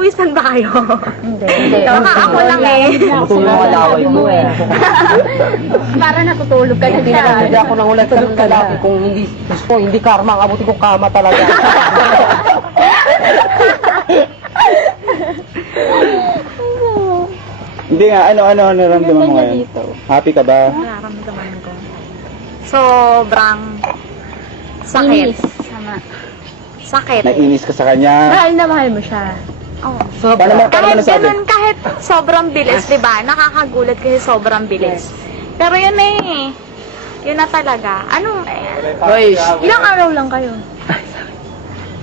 pinapawisan ba kayo? Hindi. Baka ako lang eh. Gusto mo malaway mo eh. Para natutulog ka na Hindi ako nangulat sa ng lalaki kung hindi karma ang abutin kong kama talaga. Hindi nga, ano naramdaman mo ngayon? Happy ka ba? Nararamdaman ko. Sobrang sakit. Sama. Sakit. Nainis ka sa kanya? Mahal na mahal mo siya. Oh. Paano mo Kahit nasabi? ganun, kahit sobrang bilis, di ba? Nakakagulat kasi sobrang bilis. Pero yun na eh. Yun na talaga. Anong, Ilang araw lang kayo?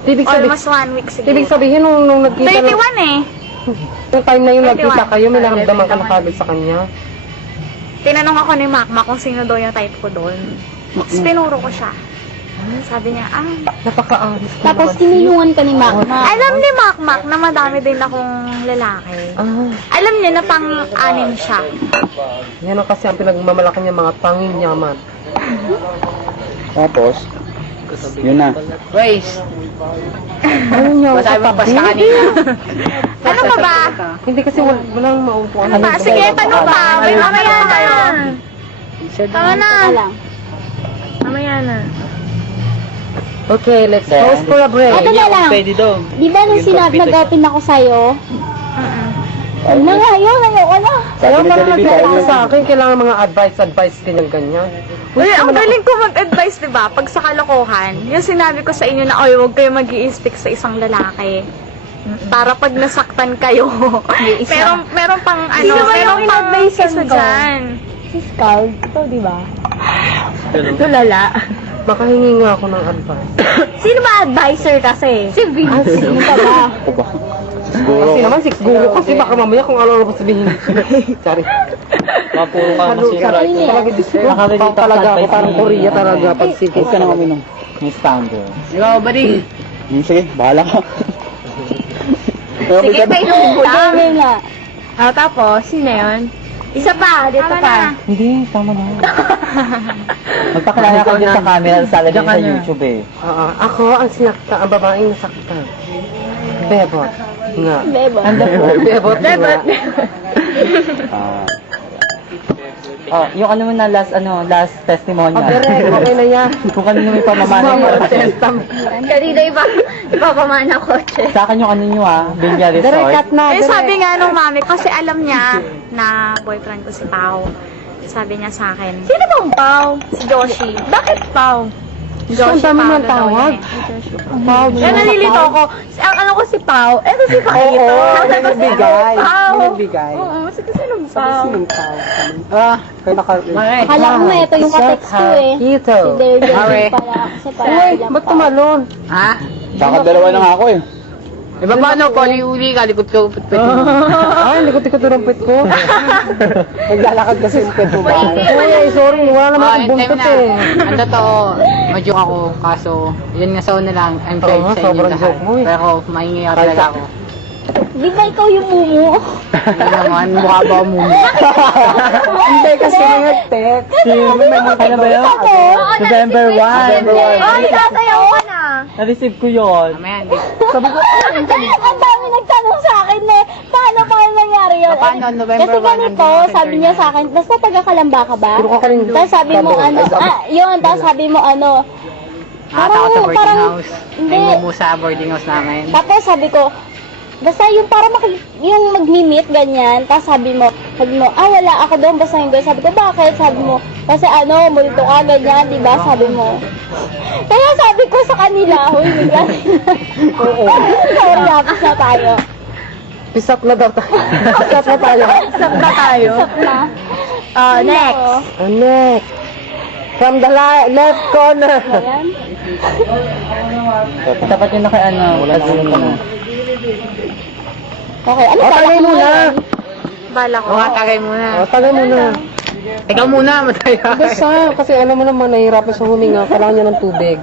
almost 1 week siguro. Ibig sabihin nung nagkita 31 eh. Yung time na yung 21. nagkita kayo, may naramdaman ka na kagad sa kanya. Tinanong ako ni Makmak kung sino daw yung type ko doon. Tapos pinuro ko siya. Sabi niya, Napaka-aris. Tapos tinulungan ka ni Makmak. alam ni Makmak na madami din akong lalaki. Alam niya na pang-anim siya. Yan ang kasi ang pinagmamalaki niya mga pangin yaman. Tapos, yun na. Ano niya? Masabi mo basta kanina. Ano pa ba? Hindi kasi walang maupuan. Ano ba? Sige, tanong pa. May mamaya na. Tama na. Mamaya na. Okay, let's pause for a break. Ito na lang. Pwede daw. Di ba nung nag-open ako sa'yo? Ano na nga yun? Ayoko na. Kaya Sabi ni parang Jollibee, nagkakaroon tayo sa akin, kailangan mga advice, ganyan-ganyan. Uy, ang galing ko mag-advise, di ba? Pag sa kalokohan, yung sinabi ko sa inyo na, oy, huwag kayo mag-i-stick sa isang lalaki. Para pag nasaktan kayo. meron pang ano, Sino ba yung meron pang in-advisean isa ko? dyan. Si Scald. Ito, di ba? Tulala. Makahingi nga ako ng advice. Sino ba advisor kasi? Si Vince. Sino ka ba? Ako ba? Siguro. Kasi naman, siguro kasi baka mamaya kung ano pa sabihin. Sorry. Mapuro ka masira. Talaga, talaga ako, parang Korea talaga pag sige. Huwag ka nang uminom. May standard. Ikaw, buddy. Sige, bahala ka. Sige, painom lang. Sabi nga. Tapos, sino yun? Isa pa, dito Tama pa. na. Hindi, tama na. Magpakilala ka dyan sa camera, sa sa YouTube eh. Ako ang sinakta, ang babaeng nasakta. Bebot. Nga. Bebo. Bebot nga. Yung ano mo na last testimony. Direct, okay na yan. Kung kanino may pamamana mo. Kanina ipapamana kotse. Sa akin yung ano nyo Villa Direct Resort. cut na, Eh, direct. sabi nga nung mami, kasi alam niya na boyfriend ko si Pao. Sabi niya sa akin, Sino bang Pao? si Joshi. Bakit Pao? Ang dami mo ng tawag. Wow, Kaya nalilito ako. Ang ano ko si Pao. Eto si Paito. may nagbigay. Pao. May nagbigay. Oo, sige sinong Pao? Sinong tao? Kaya Akala ko na ito yung katext ko eh. Ito. Si Daredevil pala. Kasi pala Uy, ilang ba't Pao. tumalon? Ha? Baka dalawa na nga ako eh. Eh, paano? Pali-uli ka, likod ko. Ay, likot-likot yung rumpit ko. Naglalakad kasi yung pet mo ba? Uy, sorry, wala naman akong buntot eh. Ang totoo, ma-joke ako. Kaso, yun nga sa una lang. I'm fair Oo, sa inyo sobrang lahat. joke mo eh. Pero, maingay talaga ako. Di ba ikaw yung mumu? Hindi naman, mukha ba mo? Hindi kasi nag-text. Ano ba yun? November 1. Ay, sasayaw ka na. Na-receive ko yun. Mamaya, hindi. Ang dami nagtanong sa akin eh. Paano nangyari yun? Paano, November Kasi 1, ganito, nandun sabi niya sa akin, basta taga-Kalamba ka ba? Puro ka kanin. Tapos sabi mo ano, yun, tapos sabi mo ano, Nakata ako sa boarding parang- house. hindi. May mumu sa boarding house namin. tapos sabi ko, basta yung para yung mag-meet, ganyan, tapos sabi mo, wala ako doon, basta yung ganyan. Sabi ko, bakit? Sabi mo, kasi ano, multo ka, ganyan, di ba? Sabi mo. Kaya sabi ko sa kanila, huy, bigla sila. Oo. Sorry, hapos na tayo. Pisap na daw tayo. Pisap na tayo. Stop na tayo. Stop na. Next. Next. From the left corner. Ayan. Dapat yun na kay ano. Wala na Okay, ano Tagay muna. Bala ko. Oo, tagay muna. Tagay muna. Ikaw muna, mataya. Gasa, kasi alam mo naman, nahihirapan sa huminga. Kailangan niya ng tubig.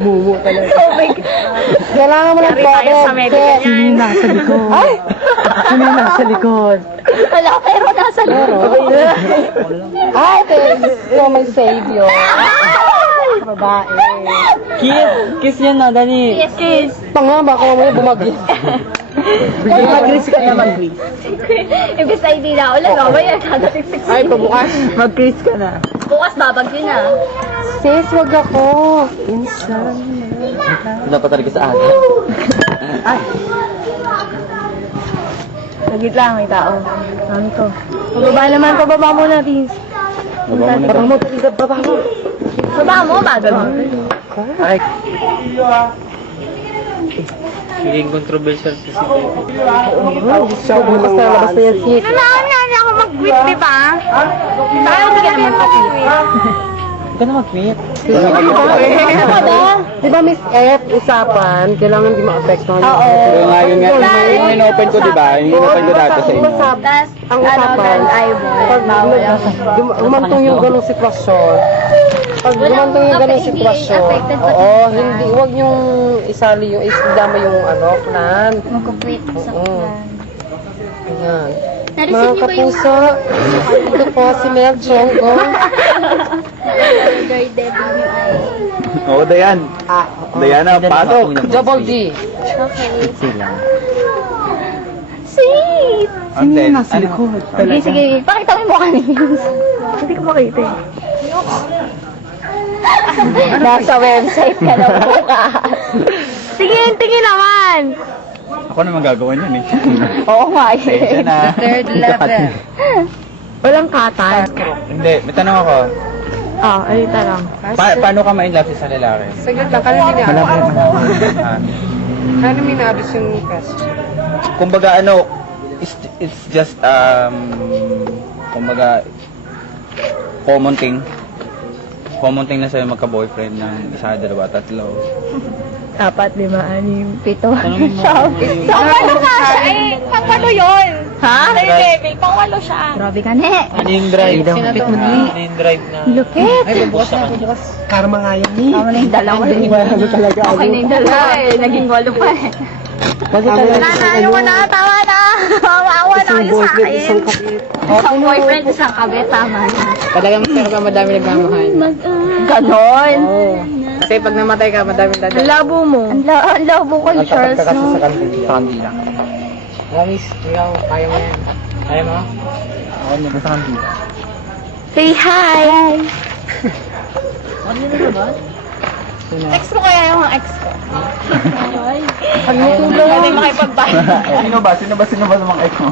Bumo talaga. Tubig. Kailangan mo ng Yari tayo sa medical tubig. yan. Nasa likod. Ay! Sino yung nasa likod? Wala, pero nasa loob. Ay, thanks to my savior. babae. Kiss yan na, dali. Kiss. Tanga, baka mamaya bumagis. Mag-gris ka na, mag-gris. Ibig sa hindi na ulan, mamaya kagasiksik. Ay, pabukas. Mag-gris ka na. Bukas babagyo na. Sis, wag ako. Insan. Dapat talaga sa akin. Sagit lang, may tao. Ano to? Pababa naman, pababa muna, please. Baba mo, baba mo. Baba mo, bagal mo. Ay, Naging controversial si siya, bukas na labas na yan, sis. Kailangan nga niya ako mag-quit, di ba? Saka hindi ka naman mag-quit. Huwag ka na mag-meet. Ano ba ba? Di ba, Miss F, usapan, kailangan di ma-apektuhan. Oo. Ngayon nga, yung in-open ko, di ba? Yung in-open ko dati sa inyo. Tapos, Ang ano, usapan, girl eyeball. pag gumantong yung ganong sitwasyon, pag gumantong yung ganong Hindi sitwasyon, affected sa oo, plan. hindi, huwag yung isali yung, isama yung plan. Mag-quit sa Oo. plan. Ayan. Na-receive Mga niyo ba yung kapuso, ito po si Mel Chongo. Girl Debbie niyo ay... Oo, Dayan. Diana, pasok. Double D. Okay. Sila. Sweet! Ang dead. Nasa likod. Sige, sige. Pakita mo yung mukha niyo. Hindi ko makita eh. Nasa website ka na bukas. Tingin, tingin naman! Ako naman gagawa niyan eh. Oo nga Pasensya eh. na. Third level. Walang katan. Hindi, may tanong ako. Ay, tarang. Paano ka ma-inlove sa lalaki? Saglit lang, kaya may naabis. Ah, Kaya may naabis yung question. kumbaga ano, it's just, kumbaga, common thing. Common thing na sa'yo magka-boyfriend ng isa, dalawa, tatlo. 4, 5, 6, 7. Pangwalo nga siya eh. Pangwalo yun. Ha? Level, pangwalo siya. Grabe ka ne. Ano yung drive? Sinapit mo din. Ano yung drive na? Lupit. Ay, bubukas na, bubukas. Karma nga yan eh. Tama na yung dalawa. Ano talaga? Okay na yung dalawa eh. Naging walo pa eh. Nanalo ko na, tama na. Maawa na kayo sa akin. Isang boyfriend, isang kabit. Tama na. Talagang meron ka madami nagmamahal. Ganon. Kasi pag namatay ka, madami Ang dadaan. labo mo. Ang labo ko ni Charles, Sa no? kandila. Promise, ikaw, kaya mo yan. Kaya mo? Ako niya, sa kandila. Say hi. Ex ko kaya yung ex ko. Pwede makipagbahay. Sino ba sa mga ex mo?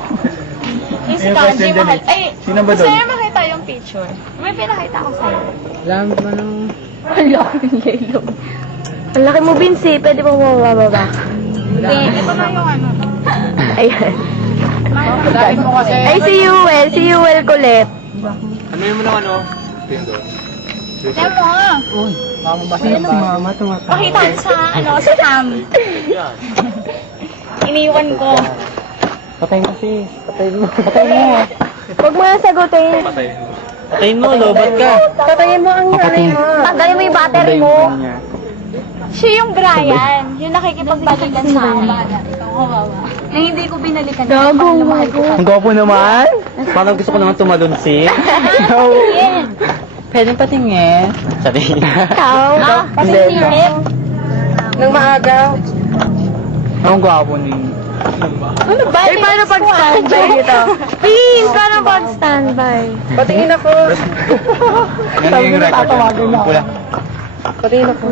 Yung si Yung Kanji, question din mahal. eh. Ay, Sino ba gusto doon? niya makita yung picture. May pinakita ko sa'yo. Alam mo nung... Hala, yung yellow. Ang laki mo, Vince. Pwede mo mababa. Hindi, ito na yung ano. Ayan. Dahil mo kasi... Ay, si Yuel kulit. Ano yung mga ano? Yan mo. Uy, baka mabasa yung ba? Pakita sa, sa cam. Iniwan ko. Patay mo sis. Patay mo. Patay mo. Huwag mo na sagutin. Patayin mo, lobat ka. Patayin mo ang nanay mo. Tanggalin mo yung battery mo. Siya yung Brian. Yung nakikipagbalikan sa akin. Na hindi ko binalikan. Gago. Ang gwapo naman. Parang gusto ko naman tumalon sis. Pwede patingin. Sabi. Ikaw. Patingin. Nang maaga. Ang gwapo ni... Ano ba? Eh, paano pag standby dito? Please, paano pag standby? Patingin ako. Ano yung record? Pula. Patingin ako.